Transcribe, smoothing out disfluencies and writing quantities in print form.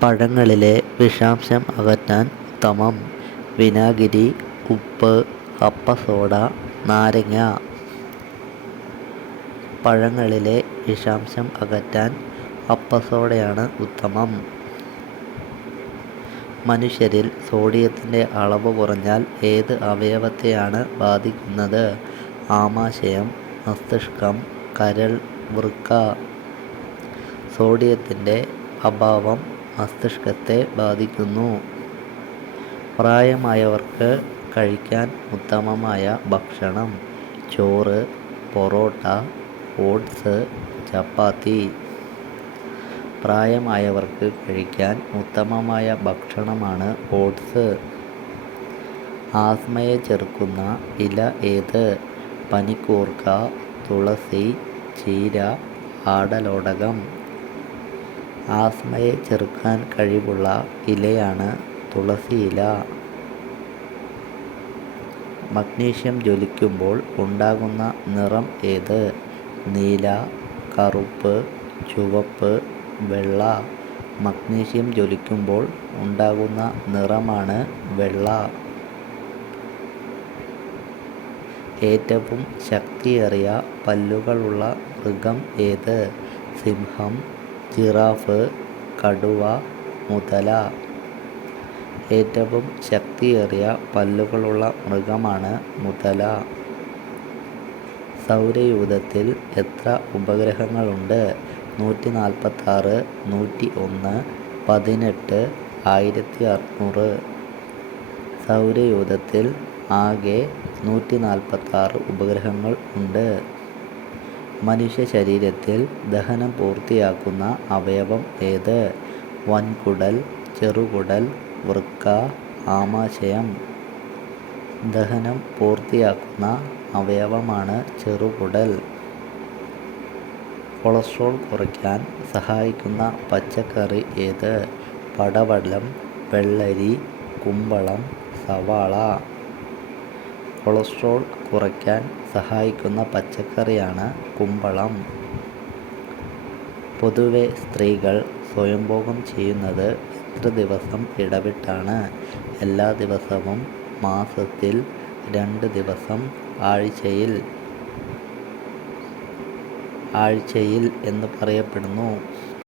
പഴങ്ങളിലെ വിഷാംശം അകറ്റാൻ ഉത്തമം വിനാഗിരി, ഉപ്പ്, അപ്പസോഡ, നാരങ്ങ. പഴങ്ങളിലെ വിഷാംശം അകറ്റാൻ അപ്പസോഡയാണ് ഉത്തമം. മനുഷ്യരിൽ സോഡിയത്തിൻ്റെ അളവ് കുറഞ്ഞാൽ ഏത് അവയവത്തെയാണ് ബാധിക്കുന്നത്? ആമാശയം, മസ്തിഷ്കം, കരൾ, വൃക്ക. സോഡിയത്തിൻ്റെ അഭാവം മസ്തിഷ്കത്തെ ബാധിക്കുന്നു. പ്രായമായവർക്ക് കഴിക്കാൻ ഉത്തമമായ ഭക്ഷണം: ചോറ്, പൊറോട്ട, ഓട്സ്, ചപ്പാത്തി. പ്രായമായവർക്ക് കഴിക്കാൻ ഉത്തമമായ ഭക്ഷണമാണ് ഓട്സ്. ആസ്മയെ ചെറുക്കുന്ന ഇല ഏത്? പനിക്കൂർക്ക, തുളസി, ചീര, ആടലോടകം. ആസ്മയെ ചെറുക്കാൻ കഴിവുള്ള ഇലയാണ് തുളസിയില. മഗ്നീഷ്യം ജ്വലിക്കുമ്പോൾ ഉണ്ടാകുന്ന നിറം ഏത്? നീല, കറുപ്പ്, ചുവപ്പ്, വെള്ള. മഗ്നീഷ്യം ജ്വലിക്കുമ്പോൾ ഉണ്ടാകുന്ന നിറമാണ് വെള്ള. ഏറ്റവും ശക്തിയേറിയ പല്ലുകളുള്ള മൃഗം ഏത്? സിംഹം, ജിറാഫ്, കടുവ, മുതല. ഏറ്റവും ശക്തിയേറിയ പല്ലുകളുള്ള മൃഗമാണ് മുതല. സൗരയൂഥത്തിൽ എത്ര ഉപഗ്രഹങ്ങളുണ്ട്? 146, 101, 18, 1600. സൗരയൂഥത്തിൽ ആകെ 146 ഉപഗ്രഹങ്ങൾ ഉണ്ട്. മനുഷ്യ ശരീരത്തിൽ ദഹനം പൂർത്തിയാക്കുന്ന അവയവം ഏത്? വൻകുടൽ, ചെറുകുടൽ, വൃക്ക, ആമാശയം. ദഹനം പൂർത്തിയാക്കുന്ന അവയവമാണ് ചെറുകുടൽ. കൊളസ്ട്രോൾ കുറയ്ക്കാൻ സഹായിക്കുന്ന പച്ചക്കറി ഏത്? പടവലം, വെള്ളരി, കുമ്പളം, സവാള. കൊളസ്ട്രോൾ കുറയ്ക്കാൻ സഹായിക്കുന്ന പച്ചക്കറിയാണ് കുമ്പളം. പൊതുവെ സ്ത്രീകൾ സ്വയംഭോഗം ചെയ്യുന്നത് എത്ര ദിവസം ഇടവിട്ടാണ്? എല്ലാ ദിവസവും, മാസത്തിൽ 2 ദിവസം, ആഴ്ചയിൽ. ആഴ്ചയിൽ എന്ന് പറയപ്പെടുന്നു.